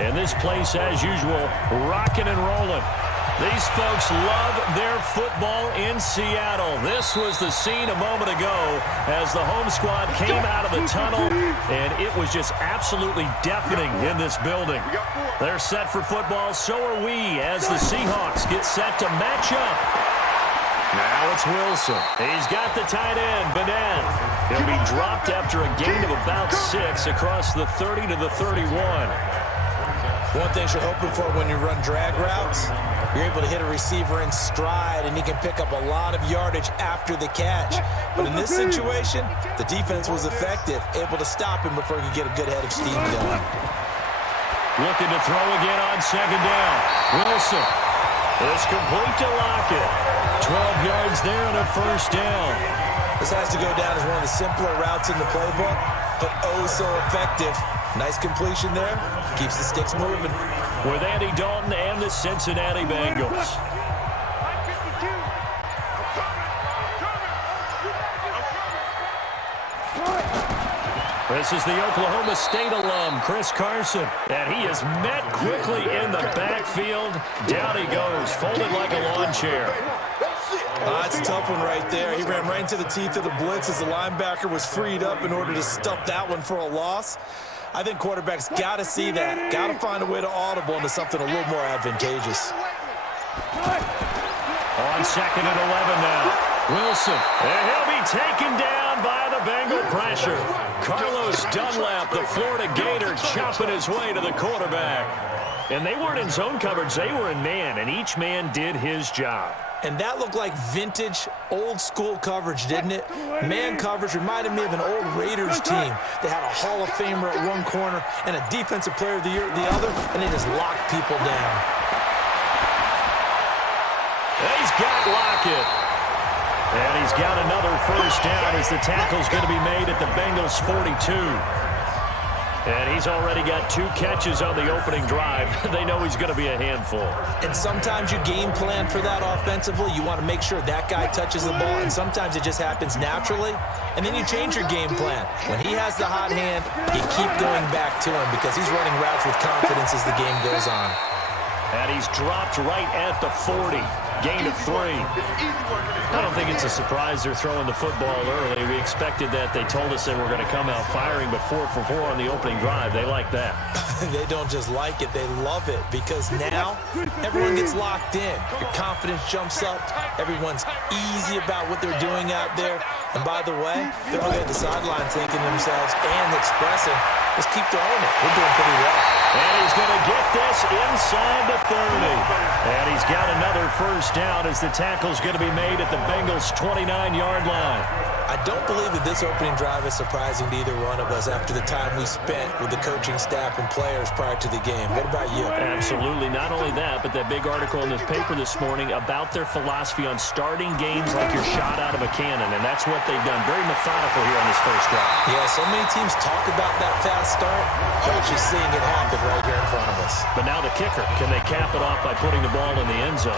And this place, as usual, rocking and rolling. These folks love their football in Seattle. This was the scene a moment ago as the home squad came out of the tunnel, and it was just absolutely deafening in this building. They're set for football, so are we, as the Seahawks get set to match up. Now it's Wilson. He's got the tight end, Madden. He'll be dropped after a gain of about 6 across the 30 to the 31. One thing you're hoping for when you run drag routes, you're able to hit a receiver in stride, and he can pick up a lot of yardage after the catch. But in this situation, the defense was effective, able to stop him before he could get a good head of steam going. Looking to throw again on second down. Wilson. It's complete to Lockett. 12 yards there and a first down. This has to go down as one of the simpler routes in the playbook, but oh so effective. Nice completion there. Keeps the sticks moving. With Andy Dalton and the Cincinnati Bengals. This is the Oklahoma State alum, Chris Carson. And he is met quickly in the backfield. Down he goes, folded like a lawn chair. That's a tough one right there. He ran right into the teeth of the blitz as the linebacker was freed up in order to stuff that one for a loss. I think quarterbacks got to see that. Got to find a way to audible into something a little more advantageous. On second and 11 now. Wilson. And he'll be taken down by the Bengal pressure. Carlos Dunlap, the Florida Gator, chopping his way to the quarterback. And they weren't in zone coverage. They were in man, and each man did his job. And that looked like vintage, old-school coverage, didn't it? Man coverage reminded me of an old Raiders team. They had a Hall of Famer at one corner and a Defensive Player of the Year at the other, and they just locked people down. He's got Lockett. And he's got another first down as the tackle's going to be made at the Bengals' 42. And he's already got 2 catches on the opening drive. They know he's going to be a handful. And sometimes you game plan for that offensively. You want to make sure that guy touches the ball, and sometimes it just happens naturally. And then you change your game plan. When he has the hot hand, you keep going back to him because he's running routes with confidence as the game goes on. And he's dropped right at the 40. Gain of 3. I don't think it's a surprise they're throwing the football early. We expected that. They told us they were going to come out firing, but 4 for 4 on the opening drive. They like that. They don't just like it. They love it because now everyone gets locked in. Your confidence jumps up. Everyone's easy about what they're doing out there. And by the way, they're really at the sideline thinking to themselves and expressing, let's keep throwing it. We're doing pretty well. And he's going to get this inside the 30. And he's got another first down as the tackle's going to be made at the Bengals' 29-yard line. I don't believe that this opening drive is surprising to either one of us after the time we spent with the coaching staff and players prior to the game. What about you? Absolutely. Not only that, but that big article in this paper this morning about their philosophy on starting games like you're shot out of a cannon, and that's what they've done. Very methodical here on this first drive. Yeah, so many teams talk about that fast start. We're actually seeing it happen right here in front of us. But now the kicker. Can they cap it off by putting the ball in the end zone?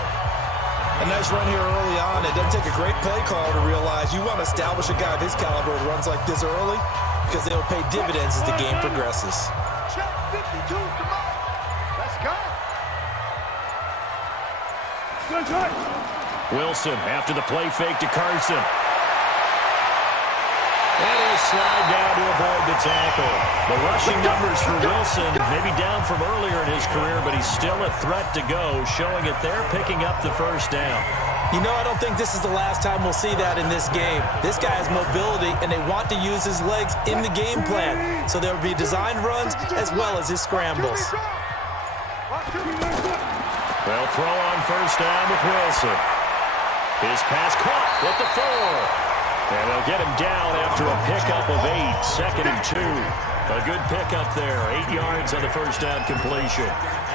A nice run here early on. It doesn't take a great play caller to realize you want to establish a guy of his caliber who runs like this early because they'll pay dividends as the game progresses. Check 52, come on. Let's go. Wilson after the play fake to Carson. And he'll slide down to avoid the tackle. The rushing numbers for Wilson maybe down from earlier in his career, but he's still a threat to go, showing it there, picking up the first down. You know, I don't think this is the last time we'll see that in this game. This guy has mobility, and they want to use his legs in the game plan. So there will be designed runs as well as his scrambles. They'll throw on first down with Wilson. His pass caught with the 4. And they'll get him down after a pickup of 8, 2nd and 2. A good pickup there, 8 yards on the first down completion.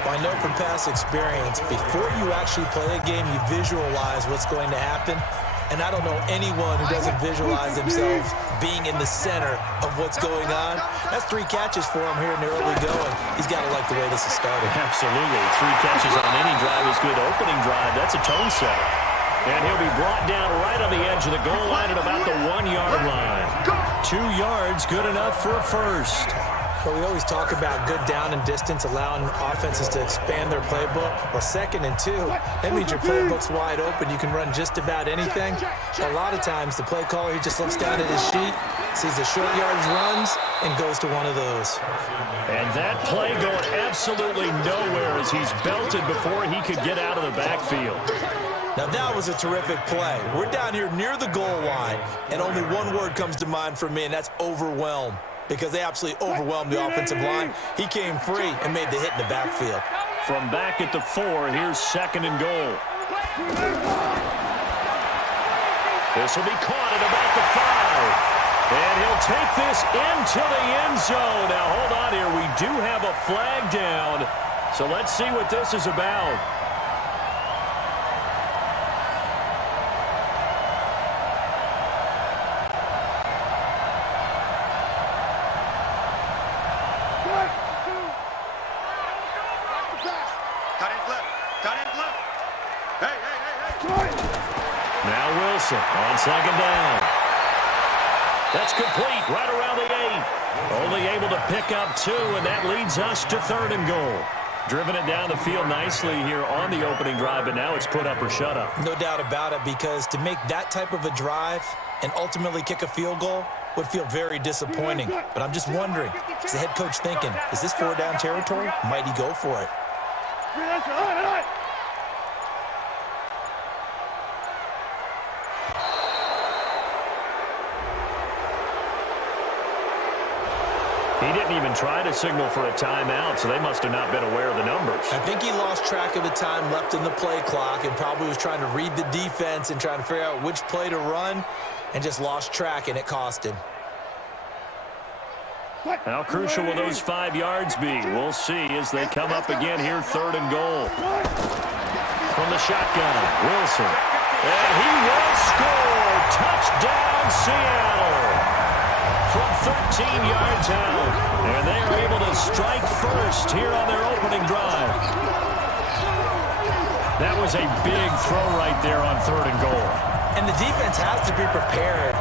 Well, I know from past experience, before you actually play a game, you visualize what's going to happen. And I don't know anyone who doesn't visualize themselves being in the center of what's going on. That's 3 catches for him here in the early going. He's got to like the way this is starting. Absolutely. 3 catches on any drive is good. Opening drive, that's a tone setter. And he'll be brought down right on the edge of the goal line at about the 1-yard line. 2 yards, good enough for a first. Well, we always talk about good down and distance, allowing offenses to expand their playbook. Well, 2nd and 2, that means your playbook's wide open. You can run just about anything. A lot of times, the play caller, he just looks down at his sheet, sees the short yardage runs, and goes to one of those. And that play going absolutely nowhere as he's belted before he could get out of the backfield. Now, that was a terrific play. We're down here near the goal line, and only one word comes to mind for me, and that's overwhelm, because they absolutely overwhelmed the offensive line. He came free and made the hit in the backfield. From back at the 4, here's 2nd and goal. This will be caught at about the 5. And he'll take this into the end zone. Now, hold on here. We do have a flag down, so let's see what this is about. Now Wilson on 2nd down. That's complete right around the 8. Only able to pick up 2, and that leads us to 3rd and goal. Driven it down the field nicely here on the opening drive, but now it's put up or shut up. No doubt about it, because to make that type of a drive and ultimately kick a field goal would feel very disappointing. But I'm just wondering, is the head coach thinking, is this 4-down territory? Might he go for it? He didn't even try to signal for a timeout, so they must have not been aware of the numbers. I think he lost track of the time left in the play clock and probably was trying to read the defense and trying to figure out which play to run and just lost track, and it cost him. How crucial will those 5 yards be? We'll see as they come up again here, 3rd and goal. From the shotgun, Wilson. And he will score. Touchdown, Seattle. From 13 yards out. And they are able to strike first here on their opening drive. That was a big throw right there on 3rd and goal. And the defense has to be prepared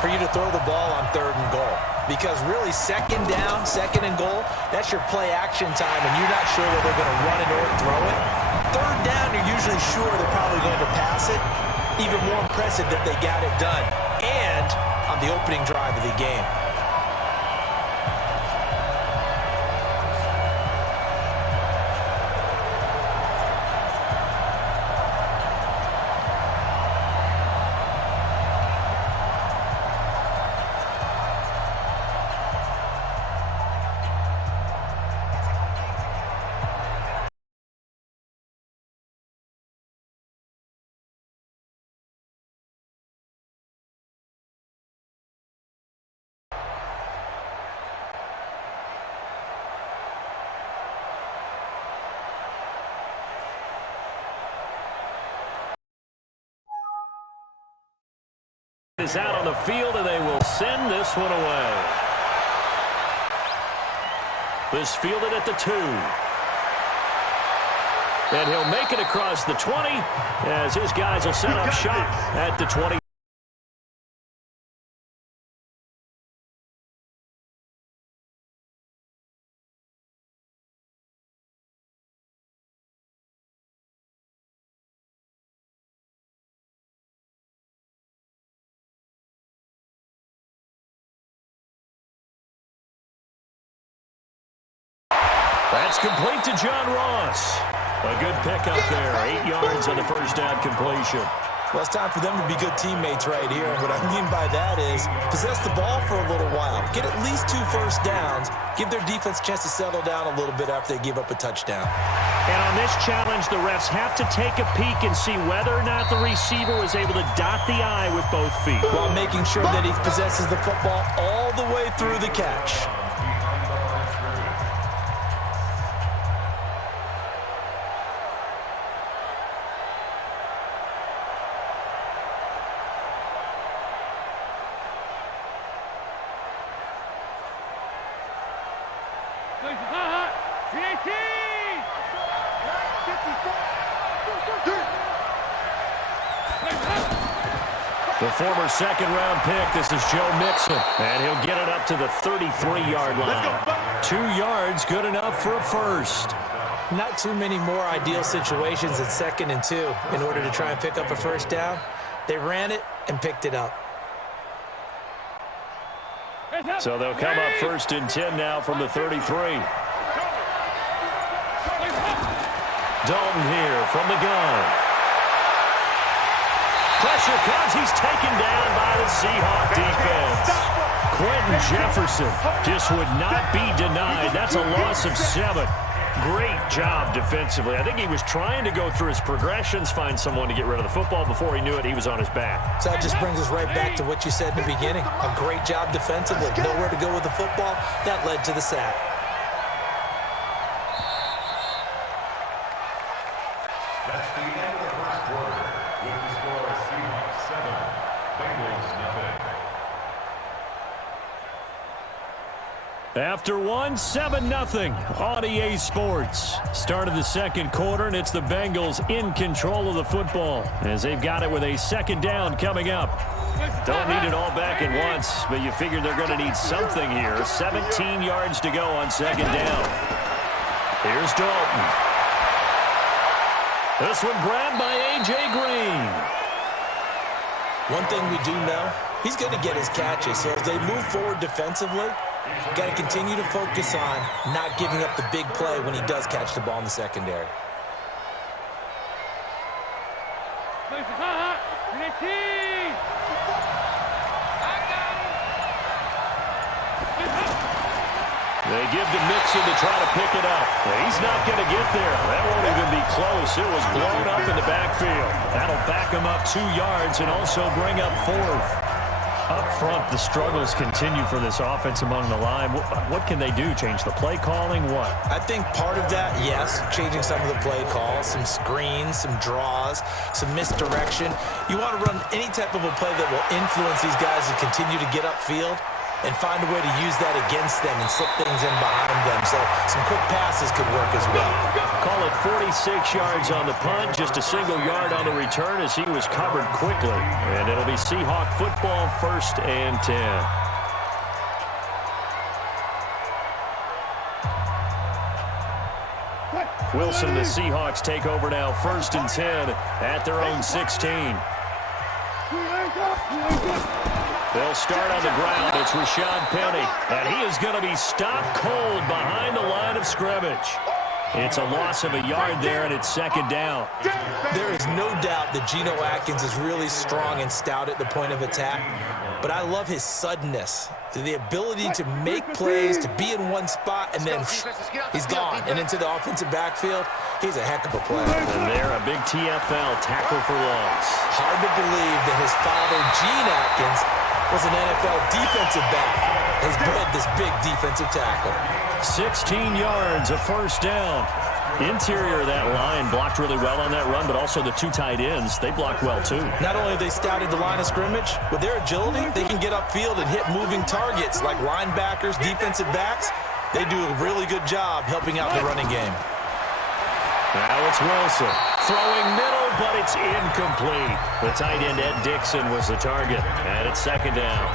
for you to throw the ball on 3rd and goal. Because really, 2nd down, 2nd and goal, that's your play action time, and you're not sure whether they're going to run it or throw it. 3rd down, you're usually sure they're probably going to pass it. Even more impressive that they got it done. And on the opening drive of the game. Is out on the field, and they will send this one away. This fielded at the 2. And he'll make it across the 20 as his guys will set up shop at the 20. That's complete to John Ross. A good pickup there. 8 yards on the first down completion. Well, it's time for them to be good teammates right here. And what I mean by that is possess the ball for a little while. Get at least 2 first downs. Give their defense a chance to settle down a little bit after they give up a touchdown. And on this challenge, the refs have to take a peek and see whether or not the receiver was able to dot the I with both feet, while making sure that he possesses the football all the way through the catch. The former second-round pick, this is Joe Mixon, and he'll get it up to the 33-yard line. 2 yards, good enough for a first. Not too many more ideal situations at 2nd and 2 in order to try and pick up a first down. They ran it and picked it up. So they'll come up 1st and 10 now from the 33. Dalton here from the gun. Pressure comes. He's taken down by the Seahawk defense. Quentin Jefferson just would not be denied. That's a loss of 7. Great job defensively. I think he was trying to go through his progressions, find someone to get rid of the football. Before he knew it, he was on his back. So that just brings us right back to what you said in the beginning. A great job defensively. Nowhere to go with the football. That led to the sack. That's the end of the first quarter with the score Seahawks 7, Bengals nothing. After 7-0 on EA Sports. Start of the second quarter, and it's the Bengals in control of the football as they've got it with a 2nd down coming up. Don't need it all back at once, but you figure they're going to need something here. 17 yards to go on 2nd down. Here's Dalton. This one grabbed by A.J. Green. One thing we do know, he's going to get his catches. So as they move forward defensively, got to continue to focus on not giving up the big play when he does catch the ball in the secondary. They give to Mixon to try to pick it up. He's not going to get there. That won't even be close. It was blown up in the backfield. That'll back him up 2 yards and also bring up 4th. Up front, the struggles continue for this offense among the line. What can they do? Change the play calling? What? I think part of that, yes, changing some of the play calls, some screens, some draws, some misdirection. You want to run any type of a play that will influence these guys to continue to get upfield and find a way to use that against them and slip things in behind them. So some quick passes could work as well. Call it 46 yards on the punt, just a single yard on the return as he was covered quickly. And it'll be Seahawk football, 1st and 10. Wilson and the Seahawks take over now, 1st and 10 at their own 16. They'll start on the ground. It's Rashad Penny, and he is going to be stopped cold behind the line of scrimmage. It's a loss of a yard there, and it's 2nd down. There is no doubt that Geno Atkins is really strong and stout at the point of attack, but I love his suddenness, the ability to make plays, to be in one spot, and then he's gone and into the offensive backfield. He's a heck of a player. And there, a big TFL tackle for loss. Hard to believe that his father, Gene Atkins, was an NFL defensive back. Has bred this big defensive tackle. 16 yards, a 1st down. Interior of that line blocked really well on that run, but also the 2 tight ends, they blocked well too. Not only have they stouted the line of scrimmage, with their agility, they can get upfield and hit moving targets like linebackers, defensive backs. They do a really good job helping out the running game. Now it's Wilson. Throwing middle, but it's incomplete. The tight end, Ed Dixon, was the target, and it's 2nd down.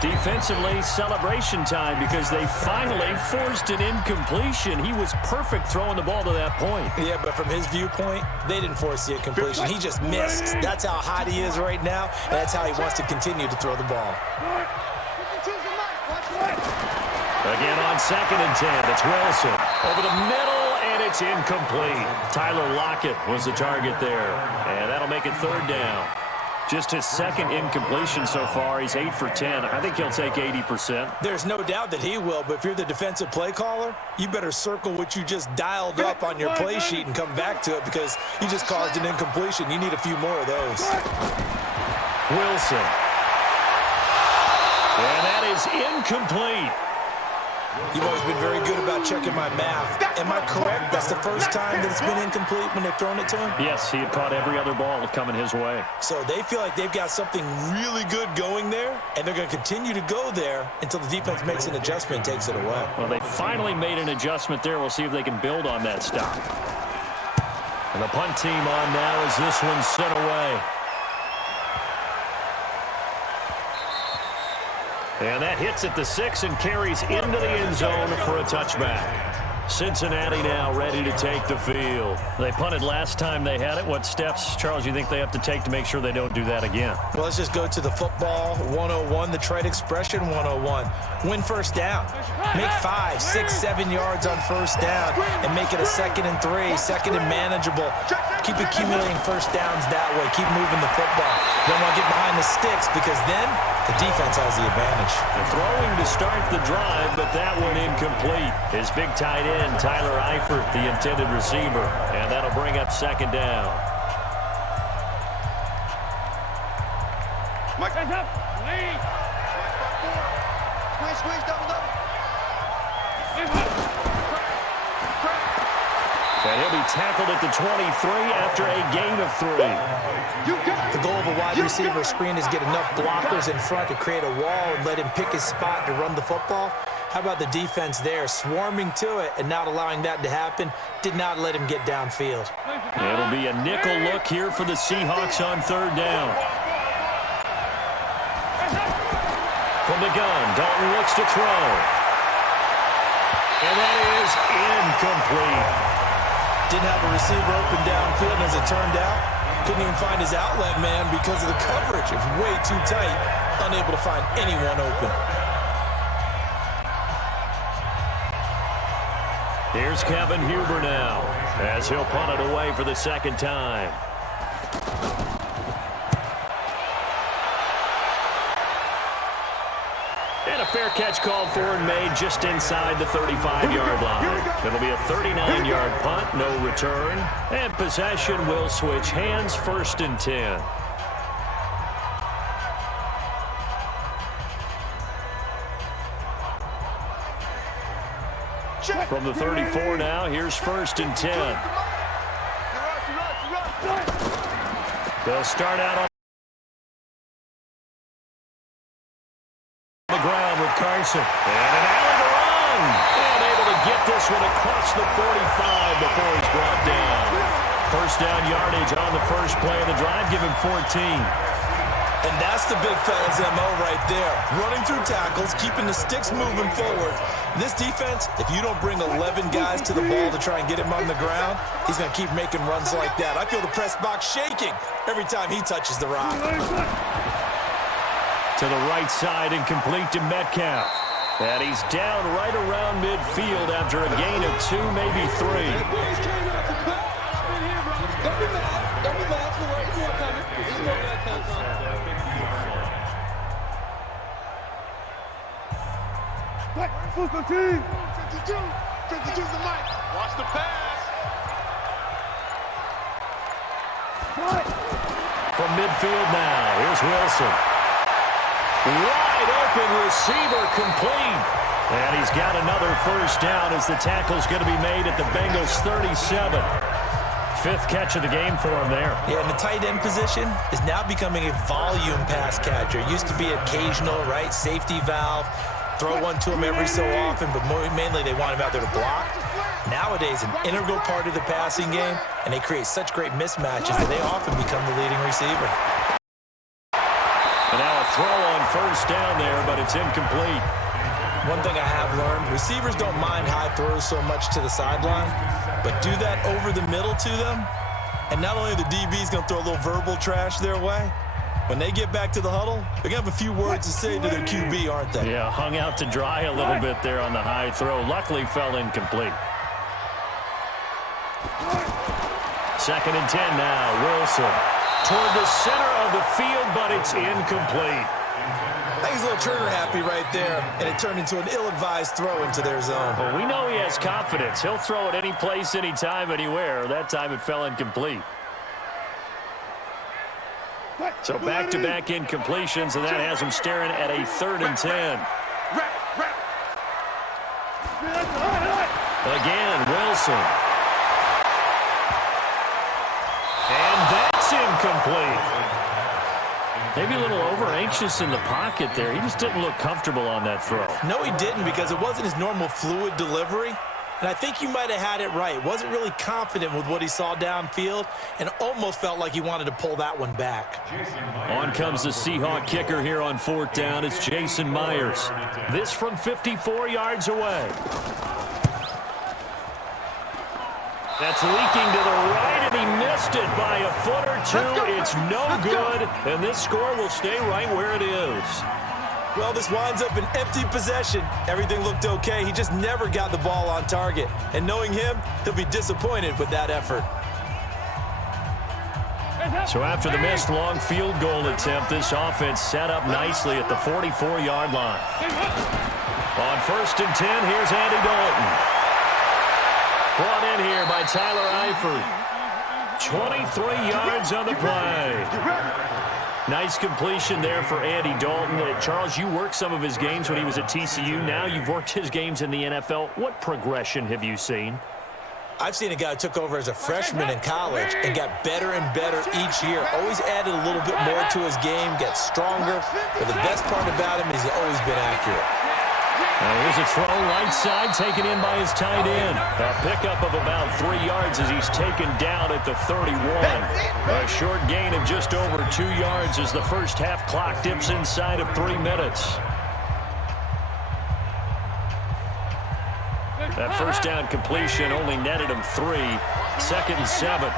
Defensively, celebration time because they finally forced an incompletion. He was perfect throwing the ball to that point. Yeah, but from his viewpoint, they didn't force the incompletion. He just missed. That's how hot he is right now, and that's how he wants to continue to throw the ball. Again on 2nd and 10, it's Wilson. Over the middle, and it's incomplete. Tyler Lockett was the target there, and that'll make it 3rd down. Just his 2nd incompletion so far. He's 8 for 10. I think he'll take 80%. There's no doubt that he will, but if you're the defensive play caller, you better circle what you just dialed up on your play sheet and come back to it because you just caused an incompletion. You need a few more of those. Wilson. And that is incomplete. You've always been very good about checking my math. Am I correct? That's the first time that it's been incomplete when they've thrown it to him? Yes, he had caught every other ball coming his way. So they feel like they've got something really good going there, and they're going to continue to go there until the defense makes an adjustment and takes it away. Well, they finally made an adjustment there. We'll see if they can build on that stop. And the punt team on now as this one's sent away. And that hits at the 6 and carries into the end zone for a touchback. Cincinnati now ready to take the field. They punted last time they had it. What steps, Charles, you think they have to take to make sure they don't do that again? Well, let's just go to the football 101, the trade expression 101. Win first down. Make 5, 6, 7 yards on first down and make it a 2nd and 3, 2nd and manageable. Keep accumulating first downs that way. Keep moving the football. Don't want to get behind the sticks because then the defense has the advantage. The throwing to start the drive, but that one incomplete. His big tight end, Tyler Eifert, the intended receiver. And that'll bring up 2nd down. Mike, hands up. Lead. Squeeze, double. And he'll be tackled at the 23 after a gain of 3. The goal of a wide receiver screen is get enough blockers in front to create a wall and let him pick his spot to run the football. How about the defense there, swarming to it and not allowing that to happen? Did not let him get downfield. It'll be a nickel look here for the Seahawks on 3rd down. From the gun, Dalton looks to throw. And that is incomplete. Didn't have a receiver open downfield, and as it turned out, couldn't even find his outlet man because of the coverage. It was way too tight, unable to find anyone open. Here's Kevin Huber now, as he'll punt it away for the 2nd time. And a fair catch called for and made just inside the 35-yard line. It'll be a 39-yard punt, no return. And possession will switch hands, 1st and 10. From the 34 now, here's 1st and 10. They'll start out on the ground with Carson. And an alley to run. And able to get this one across the 45 before he's brought down. First down yardage on the first play of the drive. Give him 14. And that's the big fella's MO right there. Running through tackles, keeping the sticks moving forward. This defense, if you don't bring 11 guys to the ball to try and get him on the ground, he's going to keep making runs like that. I feel the press box shaking every time he touches the rock. To the right side and complete to Metcalf. And he's down right around midfield after a gain of 2, maybe 3. Football team. 52's the mic. Watch the pass. From midfield now, here's Wilson. Wide open receiver complete. And he's got another first down as the tackle's going to be made at the Bengals 37. 5th catch of the game for him there. Yeah, and the tight end position is now becoming a volume pass catcher. It used to be occasional, right? Safety valve. Throw one to him every so often, but mainly they want him out there to block. Nowadays, an integral part of the passing game, and they create such great mismatches that they often become the leading receiver. And now a throw on first down there, but it's incomplete. One thing I have learned, receivers don't mind high throws so much to the sideline, but do that over the middle to them, and not only are the DBs going to throw a little verbal trash their way, when they get back to the huddle, they're going to have a few words to say to their QB, aren't they? Yeah, hung out to dry a little bit there on the high throw. Luckily fell incomplete. 2nd and 10 now. Wilson toward the center of the field, but it's incomplete. I think he's a little trigger happy right there, and it turned into an ill-advised throw into their zone. Well, we know he has confidence. He'll throw it any place, anytime, anywhere. That time it fell incomplete. So back-to-back incompletions, and that has him staring at a 3rd and 10. Again, Wilson. And that's incomplete. Maybe a little over-anxious in the pocket there. He just didn't look comfortable on that throw. No, he didn't, because it wasn't his normal fluid delivery. And I think you might have had it right. Wasn't really confident with what he saw downfield and almost felt like he wanted to pull that one back. On comes the Seahawk kicker here on 4th down. It's Jason Myers. This from 54 yards away. That's leaking to the right, and he missed it by a foot or two. It's no good, and this score will stay right where it is. Well, this winds up an empty possession. Everything looked okay. He just never got the ball on target. And knowing him, he'll be disappointed with that effort. So after the missed long field goal attempt, this offense set up nicely at the 44-yard line. On 1st and 10, here's Andy Dalton. Brought in here by Tyler Eifert. 23 yards on the play. Nice completion there for Andy Dalton. Charles, you worked some of his games when he was at TCU. Now you've worked his games in the NFL. What progression have you seen? I've seen a guy who took over as a freshman in college and got better and better each year. Always added a little bit more to his game, gets stronger. But the best part about him is he's always been accurate. Here's a throw right side taken in by his tight end. A pickup of about 3 yards as he's taken down at the 31. A short gain of just over 2 yards as the first half clock dips inside of 3 minutes. That first down completion only netted him 3. 2nd and 7.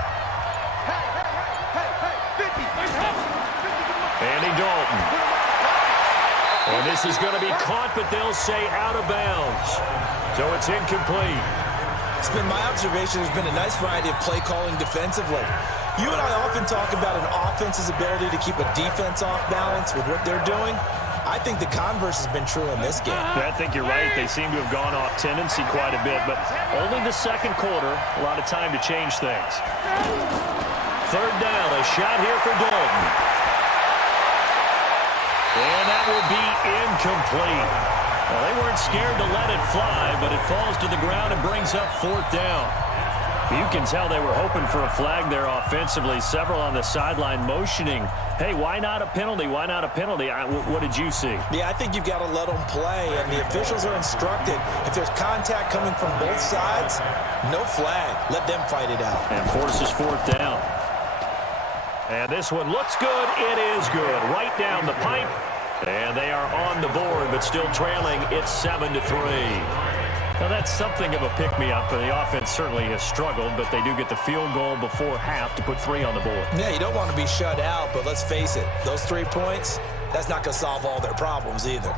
Andy Dalton. And this is going to be caught, but they'll say out of bounds. So it's incomplete. It's been my observation there's been a nice variety of play calling defensively. You and I often talk about an offense's ability to keep a defense off balance with what they're doing. I think the converse has been true in this game. I think you're right. They seem to have gone off tendency quite a bit, but only the 2nd quarter. A lot of time to change things. 3rd down, a shot here for Dalton. And that will be incomplete. Well, they weren't scared to let it fly, but it falls to the ground and brings up 4th down. You can tell they were hoping for a flag there offensively. Several on the sideline motioning, hey, why not a penalty? Why not a penalty? What did you see? Yeah, I think you've got to let them play, and the officials are instructed. If there's contact coming from both sides, no flag. Let them fight it out. And forces 4th down. And this one looks good. It is good. Right down the pipe. And they are on the board, but still trailing. It's 7-3. Now, that's something of a pick-me-up. The offense certainly has struggled, but they do get the field goal before half to put 3 on the board. Yeah, you don't want to be shut out, but let's face it. Those 3 points, that's not going to solve all their problems either.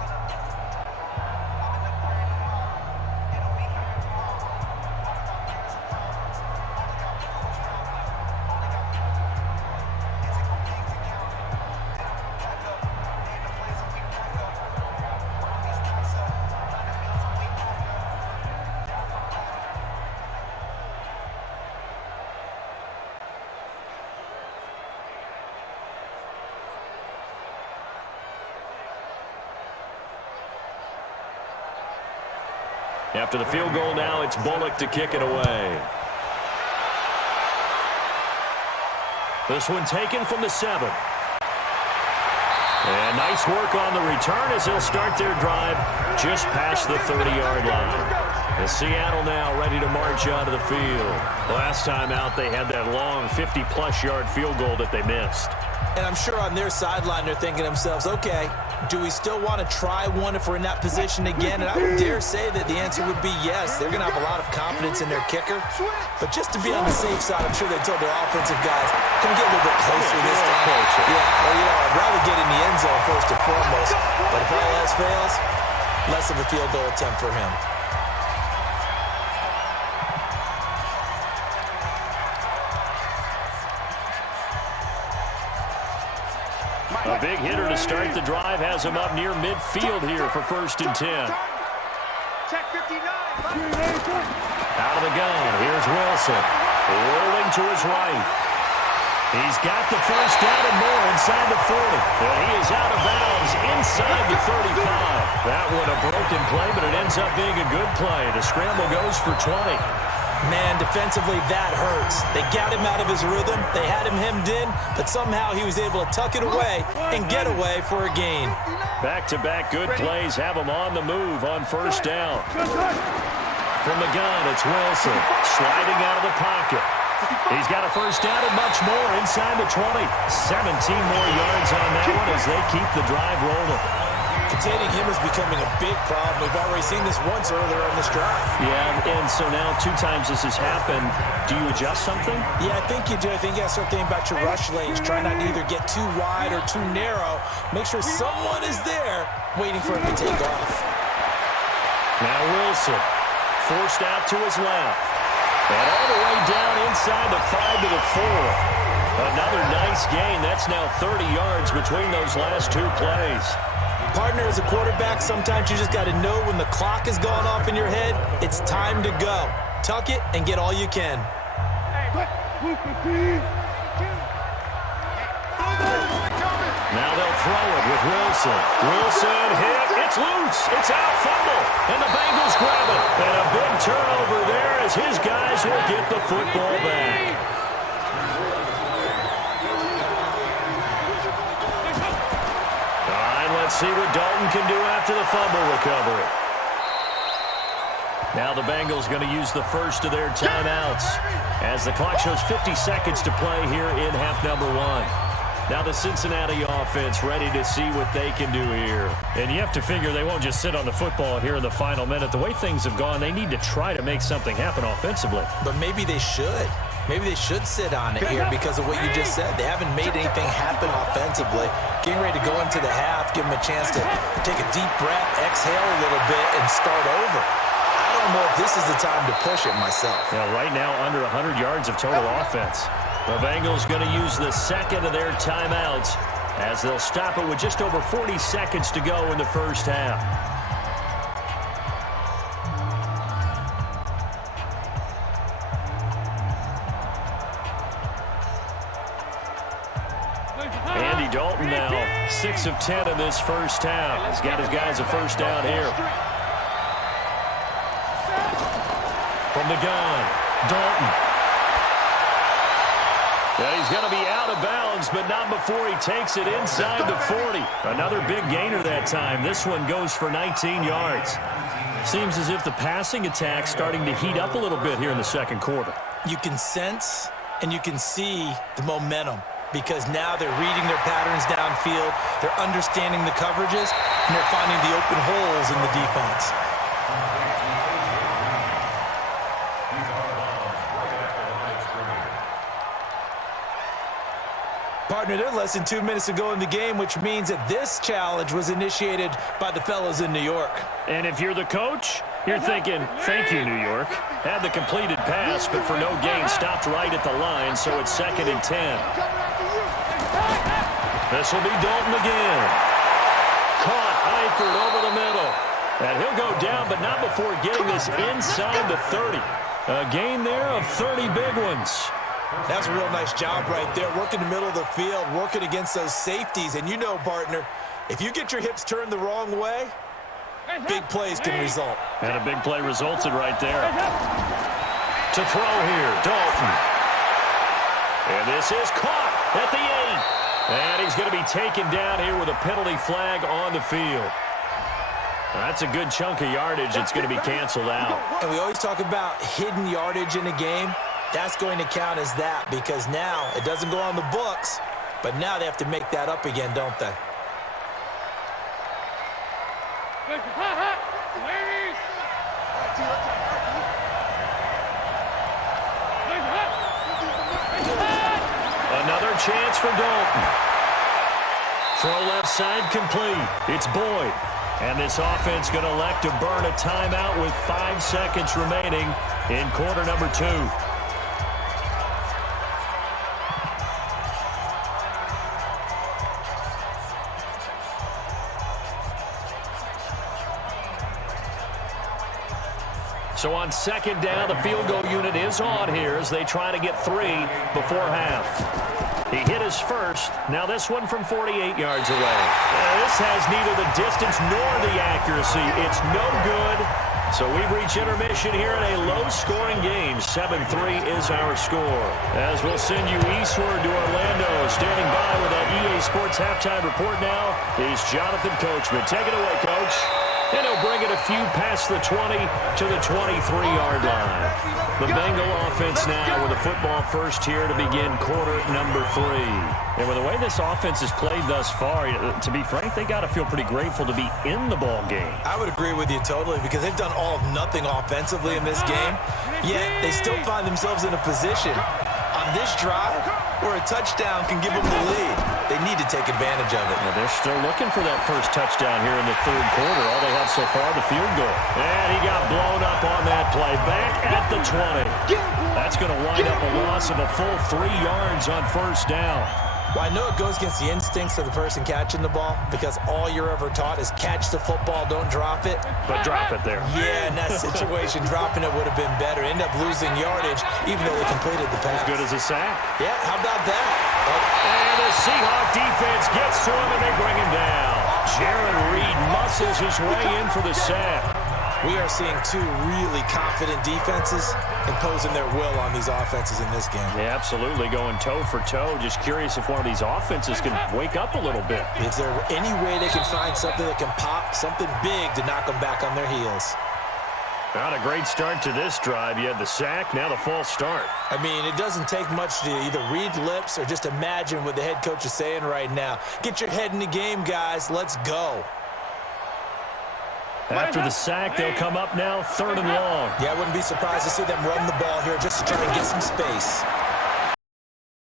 After the field goal now, it's Bullock to kick it away. This one taken from the 7. And nice work on the return as they'll start their drive just past the 30-yard line. And Seattle now ready to march onto the field. Last time out, they had that long 50-plus yard field goal that they missed. And I'm sure on their sideline they're thinking to themselves, okay, do we still want to try one if we're in that position again? And I would dare say that the answer would be yes. They're going to have a lot of confidence in their kicker. But just to be on the safe side, I'm sure they told their offensive guys, come get a little bit closer this time. Yeah, well, I'd rather get in the end zone first and foremost. But if all else fails, less of a field goal attempt for him. A big hitter to start the drive has him up near midfield here for 1st and 10. Check 59. Out of the gun, here's Wilson. Rolling to his right. He's got the first down and more inside the 40. And he is out of bounds inside the 35. That one a broken play, but it ends up being a good play. The scramble goes for 20. Man, defensively, that hurts. They got him out of his rhythm. They had him hemmed in, but somehow he was able to tuck it away and get away for a gain. Back-to-back good plays have him on the move on 1st down. From the gun, it's Wilson sliding out of the pocket. He's got a first down and much more inside the 20. 17 more yards on that one as they keep the drive rolling. Containing him is becoming a big problem. We've already seen this once earlier on this drive. Yeah, and so now 2 times this has happened. Do you adjust something? Yeah, I think you do. I think you got to start thinking about your rush lanes. Try not to either get too wide or too narrow. Make sure someone is there waiting for him to take off. Now Wilson forced out to his left. And all the way down inside the 5 to the 4. Another nice gain. That's now 30 yards between those last 2 plays. Partner, as a quarterback, sometimes you just got to know when the clock is going off in your head, it's time to go. Tuck it and get all you can. Now they'll throw it with Wilson. Wilson hit. It's loose. It's out. Fumble. And the Bengals grab it. And a big turnover there as his guys will get the football back. All right, let's see what Dalton can do after the fumble recovery. Now the Bengals going to use the first of their timeouts as the clock shows 50 seconds to play here in half number 1. Now the Cincinnati offense ready to see what they can do here. And you have to figure they won't just sit on the football here in the final minute. The way things have gone, they need to try to make something happen offensively. But maybe they should. Maybe they should sit on it here because of what you just said. They haven't made anything happen offensively. Getting ready to go into the half, give them a chance to take a deep breath, exhale a little bit, and start over. I don't know if this is the time to push it myself. Yeah, right now under 100 yards of total offense. The Bengals going to use the second of their timeouts as they'll stop it with just over 40 seconds to go in the first half. Andy Dalton now 6 of 10 in this first half. He's got his guys a first down here. From the gun, Dalton. Yeah, he's going to be out of bounds, but not before he takes it inside the 40. Another big gainer that time. This one goes for 19 yards. Seems as if the passing attack's starting to heat up a little bit here in the second quarter. You can sense and you can see the momentum because now they're reading their patterns downfield, they're understanding the coverages, and they're finding the open holes in the defense. Partner, they're less than 2 minutes to go in the game, which means that this challenge was initiated by the fellas in New York. And if you're the coach, you're thinking, thank you, New York. Had the completed pass, but for no gain, stopped right at the line, so it's 2nd and 10. This will be Dalton again. Caught Eifert over the middle. And he'll go down, but not before getting this inside the 30. A gain there of 30 big ones. That's a real nice job right there, working the middle of the field, working against those safeties. And you know, partner, if you get your hips turned the wrong way, big plays can result. And a big play resulted right there. To throw here, Dalton. And this is caught at the 8. And he's going to be taken down here with a penalty flag on the field. That's a good chunk of yardage. It's going to be canceled out. And we always talk about hidden yardage in a game. That's going to count as that because now it doesn't go on the books, but now they have to make that up again, don't they? Another chance for Dalton. Throw left side complete. It's Boyd. And this offense going to elect to burn a timeout with 5 seconds remaining in quarter number 2. So on 2nd down, the field goal unit is on here as they try to get 3 before half. He hit his first. Now this one from 48 yards away. This has neither the distance nor the accuracy. It's no good. So we've reached intermission here in a low-scoring game. 7-3 is our score. As we'll send you eastward to Orlando. Standing by with that EA Sports halftime report now is Jonathan Coachman. Take it away, Coach. And he'll bring it a few past the 20 to the 23-yard line. The Bengal offense now with a football first here to begin quarter number 3. And with the way this offense has played thus far, to be frank, they got to feel pretty grateful to be in the ball game. I would agree with you totally because they've done all of nothing offensively in this game, yet they still find themselves in a position on this drive where a touchdown can give them the lead. They need to take advantage of it. Well, they're still looking for that first touchdown here in the third quarter. All they have so far, the field goal. And he got blown up on that play. Back at the 20. That's going to wind up a loss of a full 3 yards on first down. Well, I know it goes against the instincts of the person catching the ball because all you're ever taught is catch the football, don't drop it. But drop it there. Yeah, in that situation, dropping it would have been better. End up losing yardage even though they completed the pass. As good as a sack. Yeah, how about that? And the Seahawks defense gets to him and they bring him down. Jaron Reed muscles his way in for the sack. We are seeing two really confident defenses imposing their will on these offenses in this game. Yeah, absolutely, going toe for toe. Just curious if one of these offenses can wake up a little bit. Is there any way they can find something that can pop, something big to knock them back on their heels? Not a great start to this drive. You had the sack, now the false start. I mean, it doesn't take much to either read lips or just imagine what the head coach is saying right now. Get your head in the game, guys. Let's go. After the sack, they'll come up now 3rd and long. Yeah, I wouldn't be surprised to see them run the ball here just to try and get some space.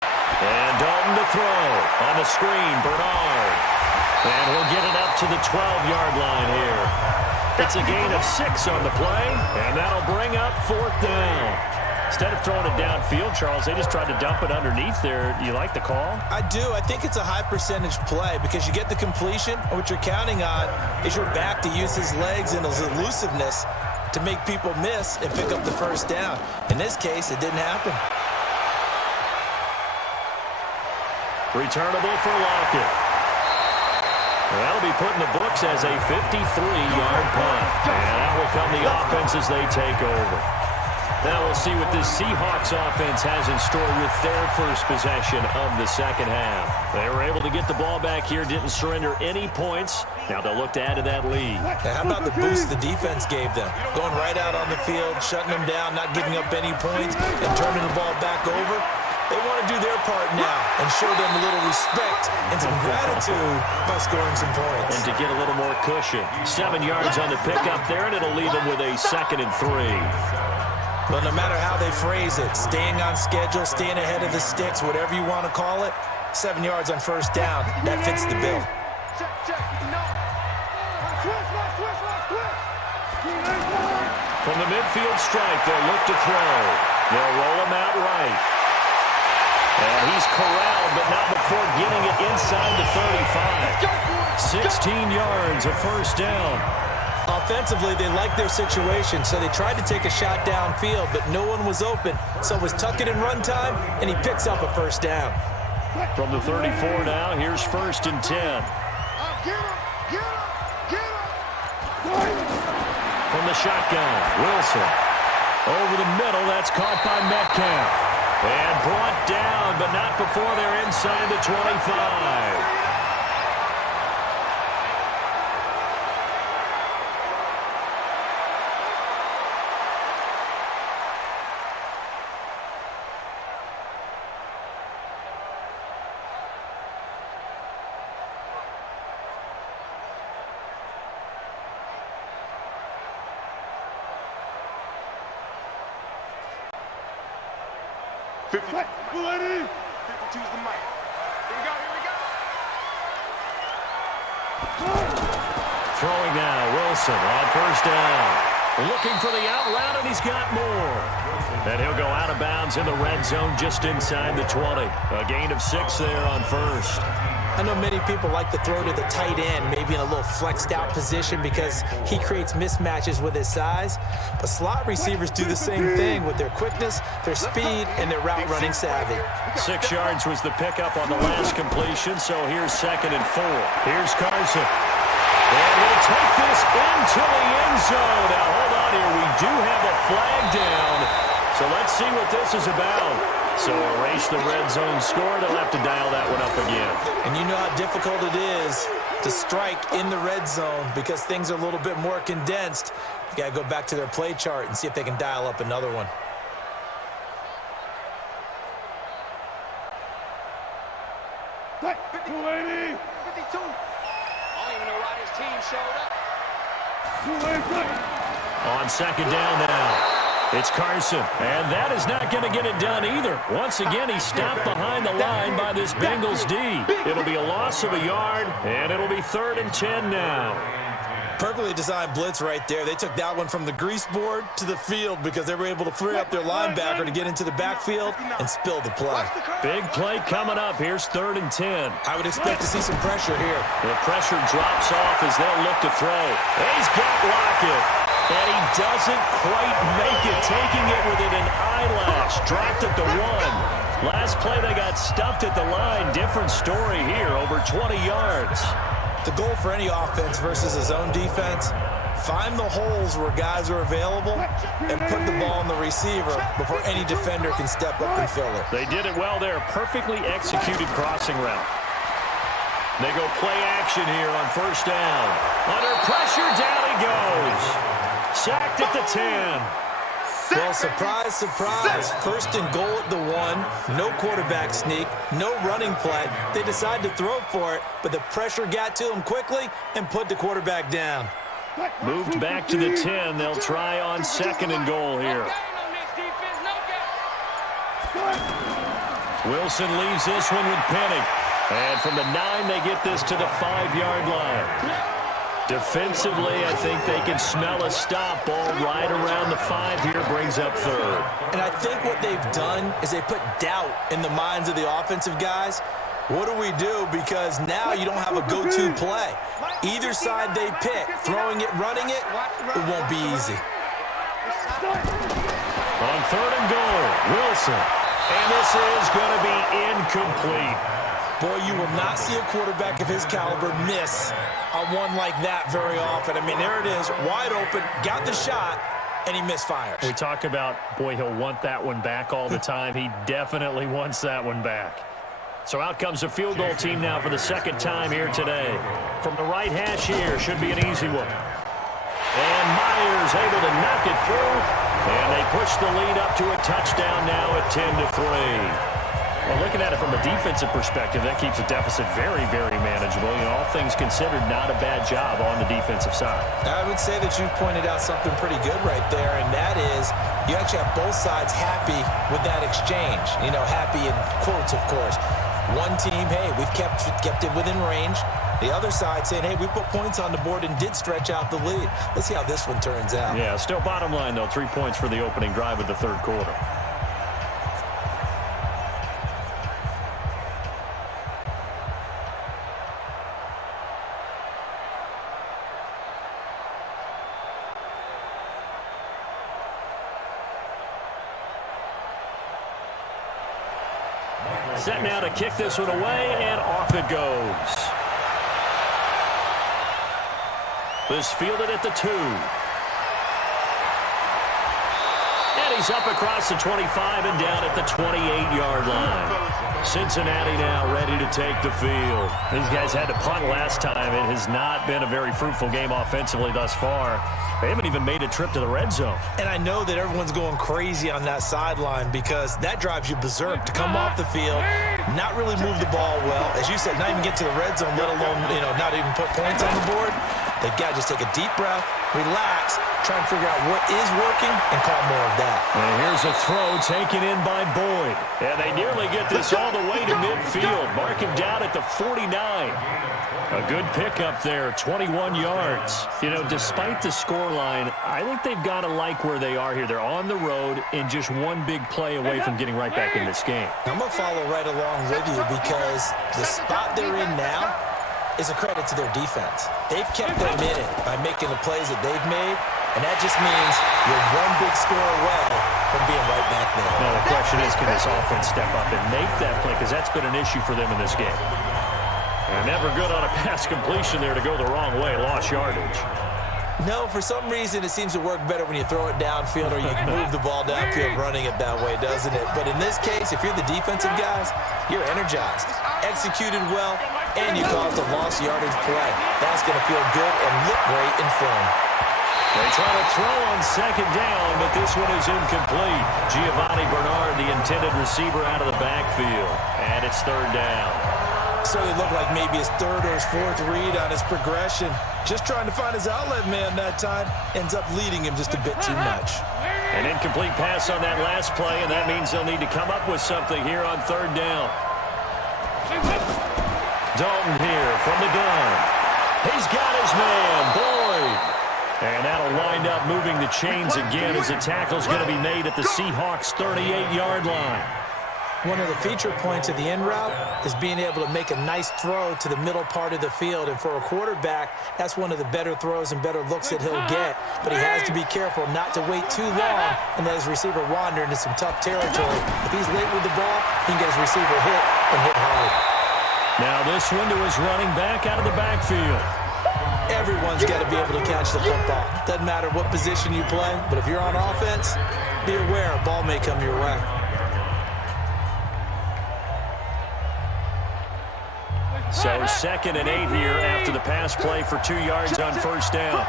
And Dalton to throw. On the screen, Bernard. And he'll get it up to the 12-yard line here. It's a gain of 6 on the play, and that'll bring up 4th down. Instead of throwing it downfield, Charles, they just tried to dump it underneath there. You like the call? I do. I think it's a high percentage play because you get the completion, and what you're counting on is your back to use his legs and his elusiveness to make people miss and pick up the first down. In this case, it didn't happen. Returnable for Lockett. That'll be put in the books as a 53-yard punt. And that will come the offense as they take over. Now we'll see what this Seahawks offense has in store with their first possession of the second half. They were able to get the ball back here, didn't surrender any points. Now they'll look to add to that lead. Now, how about the boost the defense gave them? Going right out on the field, shutting them down, not giving up any points, and turning the ball back over. They want to do their part now and show them a little respect and some gratitude by scoring some points. And to get a little more cushion. 7 yards on the pickup there, and it'll leave them with a 2nd and 3. Well, no matter how they phrase it, staying on schedule, staying ahead of the sticks, whatever you want to call it, 7 yards on first down, that fits the bill. From the midfield stripe, they'll look to throw. They'll roll him out right. And he's corralled, but not before getting it inside the 35. 16 yards, a first down. Offensively, they liked their situation, so they tried to take a shot downfield, but no one was open. So it was tuck it in run time, and he picks up a first down. From the 34 now, here's 1st and 10. From the shotgun, Wilson. Over the middle, that's caught by Metcalf. And brought down, but not before they're inside the 25. Throwing now, Wilson on first down. Looking for the out route, and he's got more. And he'll go out of bounds in the red zone just inside the 20. A gain of 6 there on first. I know many people like to throw to the tight end, maybe in a little flexed out position because he creates mismatches with his size. But slot receivers do the same thing with their quickness, their speed, and their route running savvy. 6 yards was the pickup on the last completion, so here's 2nd and 4. Here's Carson. And we'll take this into the end zone. Now, hold on here. We do have a flag down. So let's see what this is about. So erase the red zone score. They'll have to dial that one up again. And you know how difficult it is to strike in the red zone because things are a little bit more condensed. You got to go back to their play chart and see if they can dial up another one. On second down now. It's Carson, and that is not going to get it done either. Once again, he's stopped behind the line by this Bengals D. It'll be a loss of a yard, and it'll be 3rd and 10 now. Perfectly designed blitz right there. They took that one from the grease board to the field because they were able to free up their linebacker to get into the backfield and spill the play. Big play coming up. Here's 3rd and 10. I would expect to see some pressure here. The pressure drops off as they'll look to throw. He's got Lockett. And he doesn't quite make it, taking it within an eyelash. Dropped at the 1. Last play, they got stuffed at the line. Different story here, over 20 yards. The goal for any offense versus his own defense, find the holes where guys are available and put the ball on the receiver before any defender can step up and fill it. They did it well there. Perfectly executed crossing route. They go play action here on 1st down. Under pressure, down he goes. Sacked at the 10. Well, surprise, surprise. 1st and goal at the 1. No quarterback sneak. No running play. They decide to throw for it, but the pressure got to them quickly and put the quarterback down. Moved back to the 10. They'll try on 2nd and goal here. Wilson leaves this one with Penny. And from the 9, they get this to the 5-yard line. Defensively, I think they can smell a stop. Ball right around the 5 here, brings up 3rd. And I think what they've done is they put doubt in the minds of the offensive guys. What do we do? Because now you don't have a go-to play. Either side they pick, throwing it, running it, it won't be easy. On 3rd and goal, Wilson. And this is going to be incomplete. Boy, you will not see a quarterback of his caliber miss on one like that very often. I mean, there it is, wide open, got the shot, and he misfires. We talk about, boy, he'll want that one back all the time. He definitely wants that one back. So out comes a field goal team now for the 2nd time here today. From the right hash here, should be an easy one. And Myers able to knock it through, and they push the lead up to a touchdown now at 10-3. Well, looking at it from a defensive perspective, that keeps the deficit very, very manageable. You know, all things considered, not a bad job on the defensive side. I would say that you've pointed out something pretty good right there, and that is you actually have both sides happy with that exchange. You know, happy in quotes, of course. One team, hey, we've kept it within range. The other side saying, hey, we put points on the board and did stretch out the lead. Let's see how this one turns out. Yeah, still bottom line, though, 3 points for the opening drive of the 3rd quarter. Set now to kick this one away, and off it goes. This fielded at the 2. And he's up across the 25 and down at the 28-yard line. Cincinnati now ready to take the field. These guys had to punt last time. It has not been a very fruitful game offensively thus far. They haven't even made a trip to the red zone. And I know that everyone's going crazy on that sideline because that drives you berserk to come off the field, not really move the ball well. As you said, not even get to the red zone, let alone, you know, not even put points on the board. They've got to just take a deep breath, relax, try and figure out what is working and call more of that. And here's a throw taken in by Boyd. And they nearly get this all the way to midfield. Mark him down at the 49. A good pickup there, 21 yards. You know, despite the scoreline, I think they've got to like where they are here. They're on the road and just one big play away from getting right back in this game. I'm going to follow right along with you because the spot they're in now is a credit to their defense. They've kept them in it by making the plays that they've made, and that just means you're one big score away from being right back there. Now the question is, can this offense step up and make that play? Because that's been an issue for them in this game. And never good on a pass completion there to go the wrong way. Lost yardage. No, for some reason it seems to work better when you throw it downfield or you can move the ball downfield running it that way, doesn't it? But in this case, if you're the defensive guys, you're energized, executed well, and you caused a lost yardage play. That's going to feel good and look great in film. They try to throw on second down, but this one is incomplete. Giovanni Bernard, the intended receiver, out of the backfield. And it's third down. So it looked like maybe his third or his fourth read on his progression. Just trying to find his outlet man that time. Ends up leading him just a bit too much. An incomplete pass on that last play, and that means they'll need to come up with something here on third down. Dalton here from the gun. He's got his man, Boyd. And that'll wind up moving the chains again as the tackle's going to be made at the Seahawks' 38-yard line. One of the feature points of the end route is being able to make a nice throw to the middle part of the field. And for a quarterback, that's one of the better throws and better looks that he'll get. But he has to be careful not to wait too long and let his receiver wander into some tough territory. If he's late with the ball, he can get his receiver hit and hit hard. Now this one to his running back out of the backfield. Everyone's got to be able to catch the football. Doesn't matter what position you play, but if you're on offense, be aware a ball may come your way. So 2nd and 8 here after the pass play for 2 yards on first down.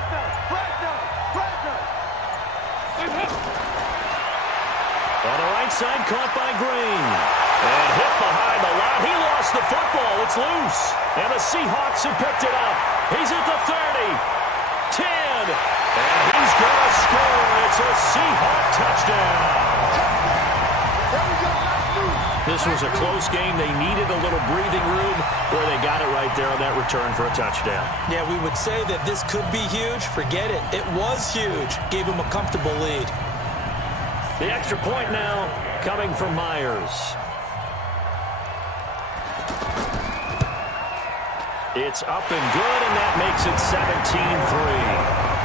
On the right side, caught by Green. And hit behind the line. He lost the football. It's loose. And the Seahawks have picked it up. He's at the 30, 10, and he's going to score. It's a Seahawk touchdown. This was a close game. They needed a little breathing room where they got it right there on that return for a touchdown. Yeah, we would say that this could be huge. Forget it. It was huge. Gave him a comfortable lead. The extra point now coming from Myers. It's up and good, and that makes it 17-3.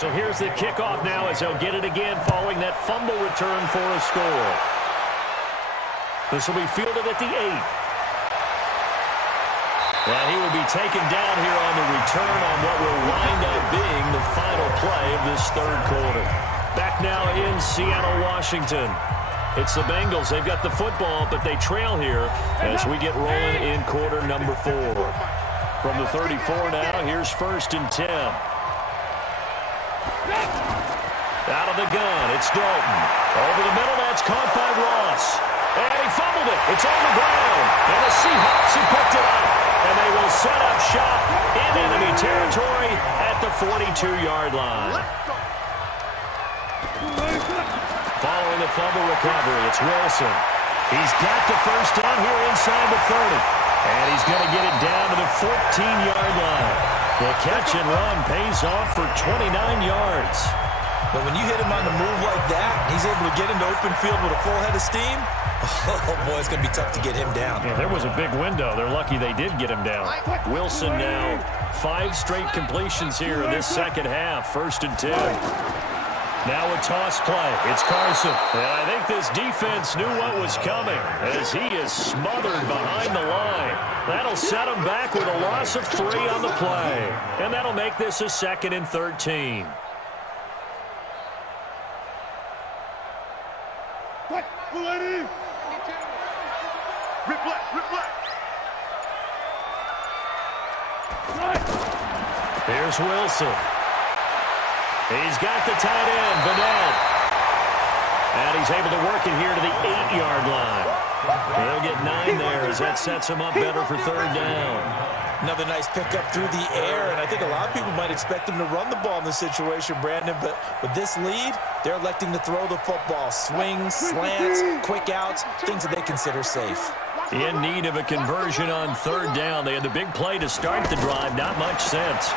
So here's the kickoff now as they'll get it again following that fumble return for a score. This will be fielded at the 8. And he will be taken down here on the return on what will wind up being the final play of this third quarter. Back now in Seattle, Washington. It's the Bengals. They've got the football, but they trail here as we get rolling in quarter number 4. From the 34 now, here's 1st and 10. Out of the gun, it's Dalton. Over the middle, that's caught by Ross. And he fumbled it. It's on the ground. And the Seahawks have picked it up. And they will set up shop in enemy territory at the 42-yard line. Following the fumble recovery, it's Wilson. He's got the first down here inside the 30. And he's going to get it down to the 14-yard line. The catch and run pays off for 29 yards. But when you hit him on the move like that, he's able to get into open field with a full head of steam, oh, boy, it's going to be tough to get him down. Yeah, there was a big window. They're lucky they did get him down. Wilson now 5 straight completions here in this second half. 1st and 10. Now a toss play. It's Carson. And I think this defense knew what was coming as he is smothered behind the line. That'll set him back with a loss of 3 on the play. And that'll make this a 2nd and 13. Here's Wilson. He's got the tight end, Vanette. And he's able to work it here to the 8-yard line. He'll get 9 there as that sets him up better for 3rd down. Another nice pickup through the air, and I think a lot of people might expect him to run the ball in this situation, Brandon, but with this lead, they're electing to throw the football. Swings, slants, quick outs, things that they consider safe. In need of a conversion on third down. They had the big play to start the drive. Not much sense.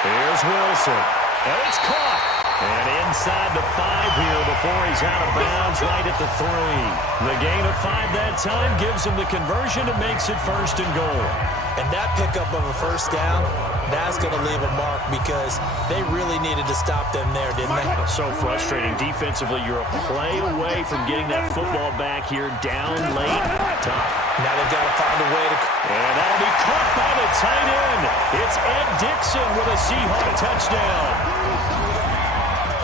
Here's Wilson. And it's caught. And inside the 5 here before he's out of bounds right at the 3. The gain of 5 that time gives him the conversion and makes it 1st and goal. And that pickup of a 1st down, that's going to leave a mark because they really needed to stop them there, didn't they? So frustrating. Defensively, you're a play away from getting that football back here down late. Tough. Now they've got to find a way to... And that'll be caught by the tight end. It's Ed Dixon with a Seahawk touchdown.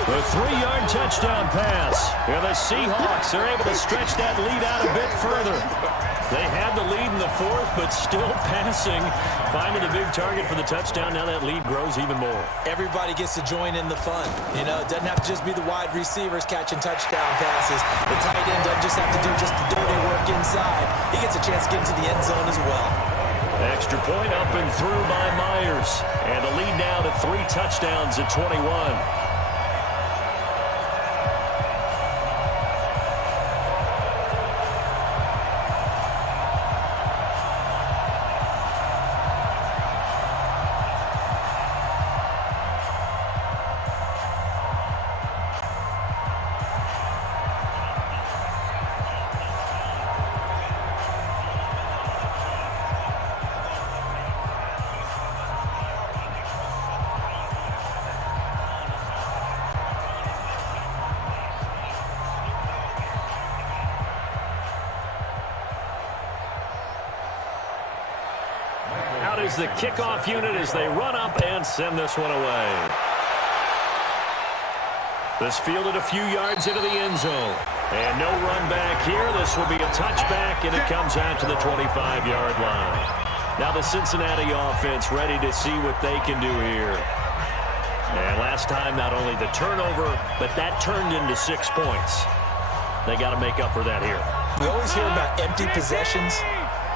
The 3-yard touchdown pass. And the Seahawks are able to stretch that lead out a bit further. They had the lead in the 4th, but still passing. Finding the big target for the touchdown. Now that lead grows even more. Everybody gets to join in the fun. You know, it doesn't have to just be the wide receivers catching touchdown passes. The tight end doesn't just have to do just the dirty work inside. He gets a chance to get into the end zone as well. Extra point up and through by Myers. And the lead now to 3 touchdowns at 21. Out is the kickoff unit as they run up and send this one away. This fielded a few yards into the end zone. And no run back here. This will be a touchback, and it comes out to the 25-yard line. Now the Cincinnati offense ready to see what they can do here. And last time, not only the turnover, but that turned into 6 points. They got to make up for that here. We always hear about empty possessions,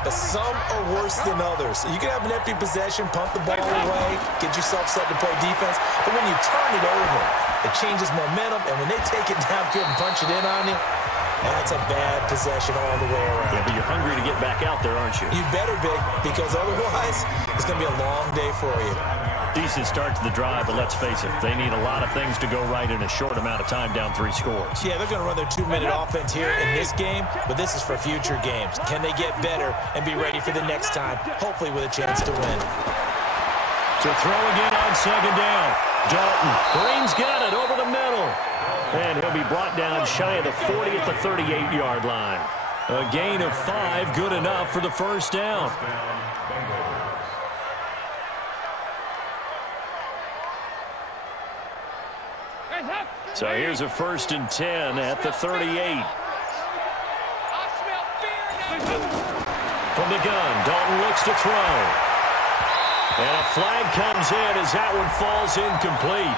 but some are worse than others. You can have an empty possession, pump the ball away, get yourself set to play defense, but when you turn it over, it changes momentum, and when they take it downfield and punch it in on you, that's a bad possession all the way around. Yeah, but you're hungry to get back out there, aren't you? You better be, because otherwise, it's going to be a long day for you. Decent start to the drive, but let's face it, they need a lot of things to go right in a short amount of time down 3 scores. Yeah, they're going to run their 2-minute offense here in this game, but this is for future games. Can they get better and be ready for the next time, hopefully with a chance to win? To throw again on 2nd down. Dalton. Green's got it over the middle. And he'll be brought down shy of the 40 at the 38-yard line. A gain of 5, good enough for the 1st down. So here's a 1st and 10 at the 38. From the gun, Dalton looks to throw. And a flag comes in as that one falls incomplete.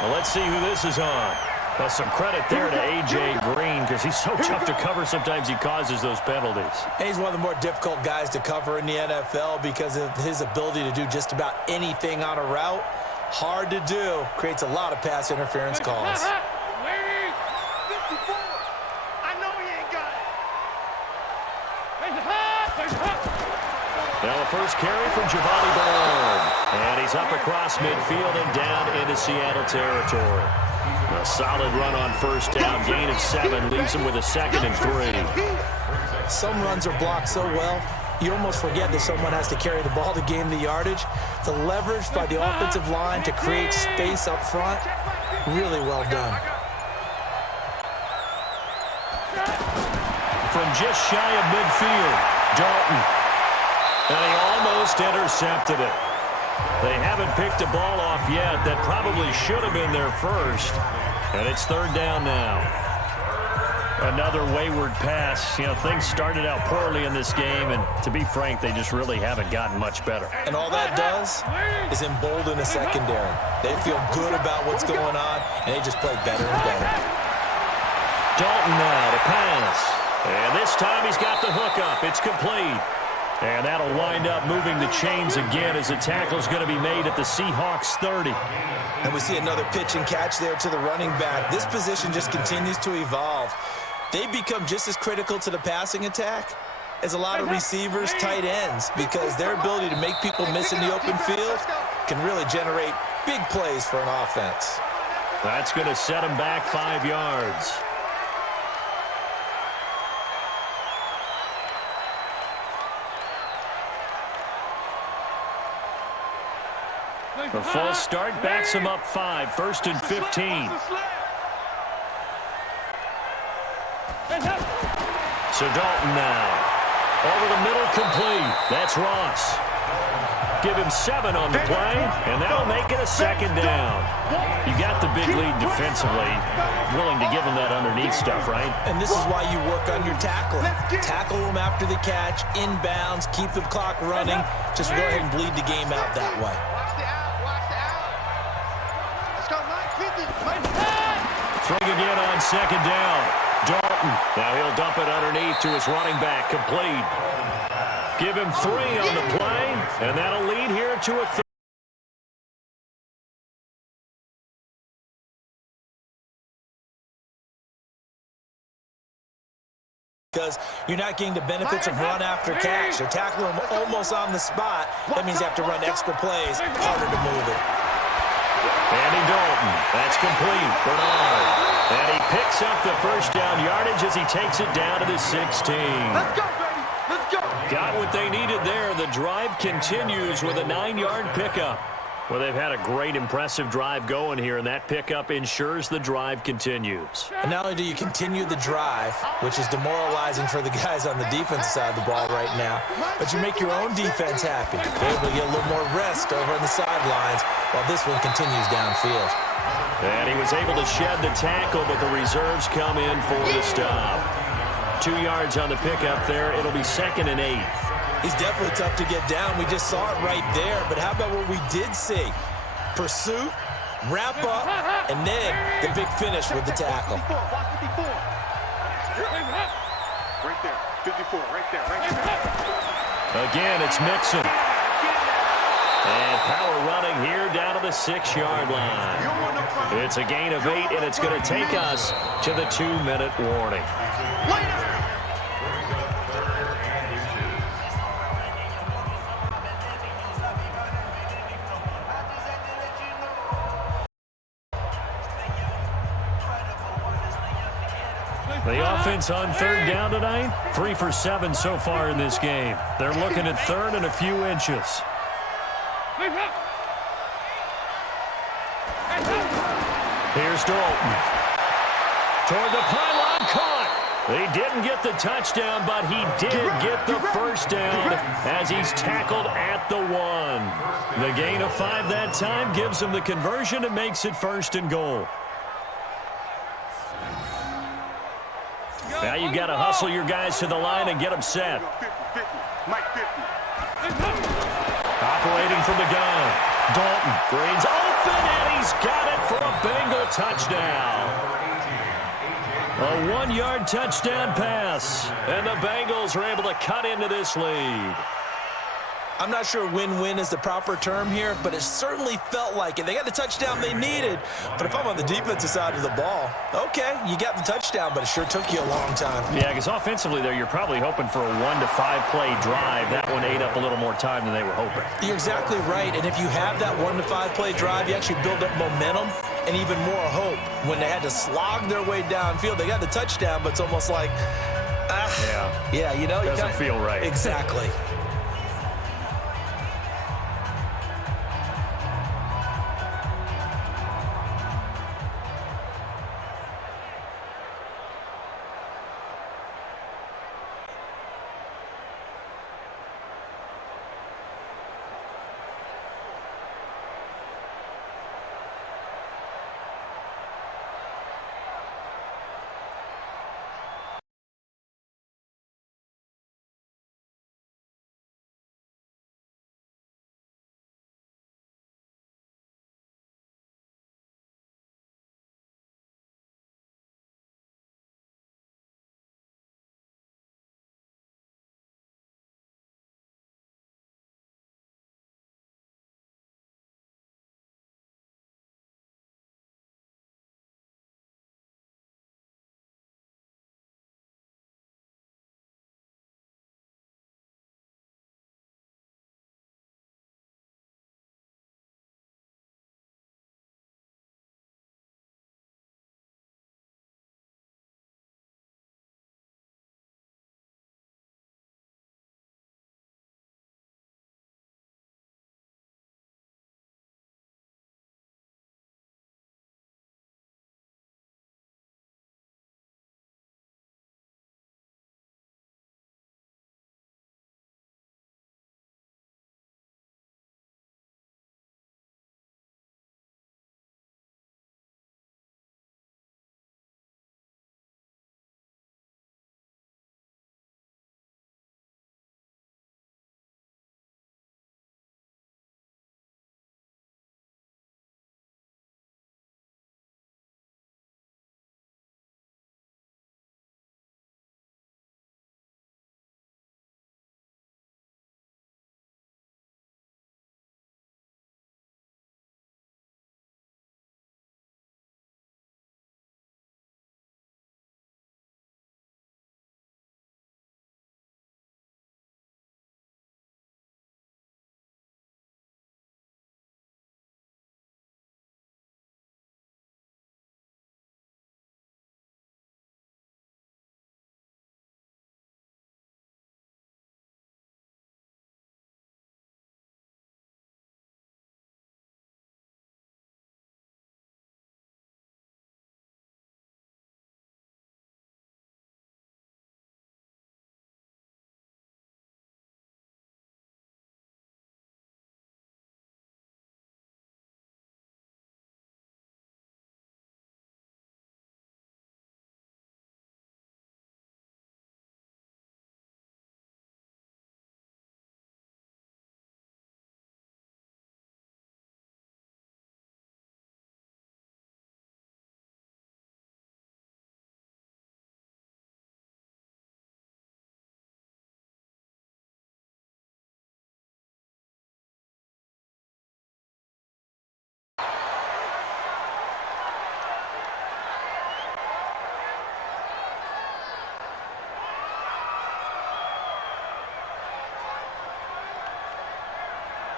Well, let's see who this is on. Well, some credit there to A.J. Green because he's so tough to cover. Sometimes he causes those penalties. And he's one of the more difficult guys to cover in the NFL because of his ability to do just about anything on a route. Hard to do. Creates a lot of pass interference calls. Now the first carry from Javonte Byrne. And he's up across midfield and down into Seattle territory. A solid run on 1st down. Gain of 7 leaves him with a 2nd and 3. Some runs are blocked so well, you almost forget that someone has to carry the ball to gain the yardage. The leverage by the offensive line to create space up front, really well done. From just shy of midfield, Dalton. And he almost intercepted it. They haven't picked a ball off yet. That probably should have been their first. And it's 3rd down now. Another wayward pass. You know, things started out poorly in this game, and to be frank, they just really haven't gotten much better. And all that does is embolden a secondary. They feel good about what's going on, and they just play better and better. Dalton now to pass. And this time he's got the hook up. It's complete. And that'll wind up moving the chains again as the tackle's going to be made at the Seahawks 30. And we see another pitch and catch there to the running back. This position just continues to evolve. They become just as critical to the passing attack as a lot of receivers, tight ends, because their ability to make people miss in the open field can really generate big plays for an offense. That's going to set them back 5 yards. The false start backs him up 5, 1st and 15. So Dalton now. Over the middle, complete. That's Ross. Give him 7 on the play, and that'll make it a 2nd down. You got the big lead defensively. Willing to give him that underneath stuff, right? And this is why you work on your tackling. Tackle him after the catch, inbounds, keep the clock running. Just go ahead and bleed the game out that way. Throwing again on 2nd down. Dalton. Now he'll dump it underneath to his running back. Complete. Give him 3 on the play, and that'll lead here to a 3rd. Because you're not getting the benefits of run after catch. They're tackling him almost on the spot. That means you have to run extra plays, harder to move it. Andy Dalton. That's complete. Bernard. And he picks up the 1st down yardage as he takes it down to the 16. Let's go, baby. Let's go. Got what they needed there. The drive continues with a 9-yard pickup. Well, they've had a great, impressive drive going here, and that pickup ensures the drive continues. And not only do you continue the drive, which is demoralizing for the guys on the defensive side of the ball right now, but you make your own defense happy. They're able to get a little more rest over on the sidelines while this one continues downfield. And he was able to shed the tackle, but the reserves come in for the stop. 2 yards on the pickup there. It'll be 2nd and 8. He's definitely tough to get down. We just saw it right there. But how about what we did see? Pursuit, wrap up, and then the big finish with the tackle. 54. Right there. 54. Right there. Again, it's Mixon. And power running here down to the 6-yard line. It's a gain of 8, and it's going to take us to the 2-minute warning. The offense on 3rd down tonight, 3 for 7 so far in this game. They're looking at 3rd and a few inches. Here's Dalton. Toward the pylon, caught. He didn't get the touchdown, but he did get the 1st down as he's tackled at the 1. The gain of 5 that time gives him the conversion and makes it 1st and goal. Now you've got to hustle your guys to the line and get them set. 50. Mike 50. Operating from the gun. Dalton. Green's open, and he's got it for a Bengal touchdown. A 1-yard touchdown pass. And the Bengals are able to cut into this lead. I'm not sure win-win is the proper term here, but it certainly felt like it. They got the touchdown they needed, but if I'm on the defensive side of the ball, okay, you got the touchdown, but it sure took you a long time. Yeah, because offensively there, you're probably hoping for a 1 to 5 play drive. That one ate up a little more time than they were hoping. You're exactly right, and if you have that 1 to 5 play drive, you actually build up momentum and even more hope. When they had to slog their way downfield, they got the touchdown, but it's almost like, yeah, you know, doesn't feel right. Exactly.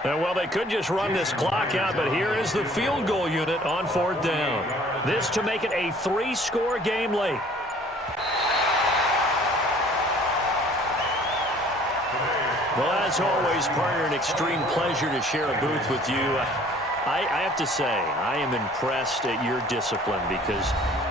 And, well, they could just run this clock out, but here is the field goal unit on 4th down. This to make it a 3-score game late. Well, as always, partner, an extreme pleasure to share a booth with you. I have to say, I am impressed at your discipline because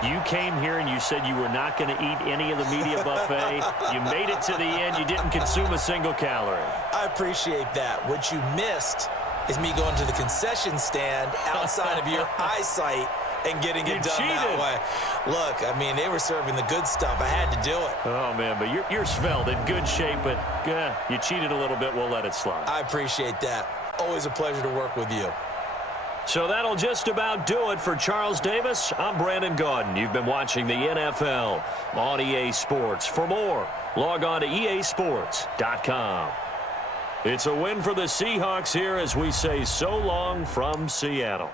you came here and you said you were not going to eat any of the media buffet. You made it to the end. You didn't consume a single calorie. I appreciate that. What you missed is me going to the concession stand outside of your eyesight and getting it done that way. Look, I mean, they were serving the good stuff. I had to do it. Oh, man, but you're svelte, in good shape, but you cheated a little bit. We'll let it slide. I appreciate that. Always a pleasure to work with you. So that'll just about do it for Charles Davis. I'm Brandon Gaudin. You've been watching the NFL on EA Sports. For more, log on to easports.com. It's a win for the Seahawks here as we say so long from Seattle.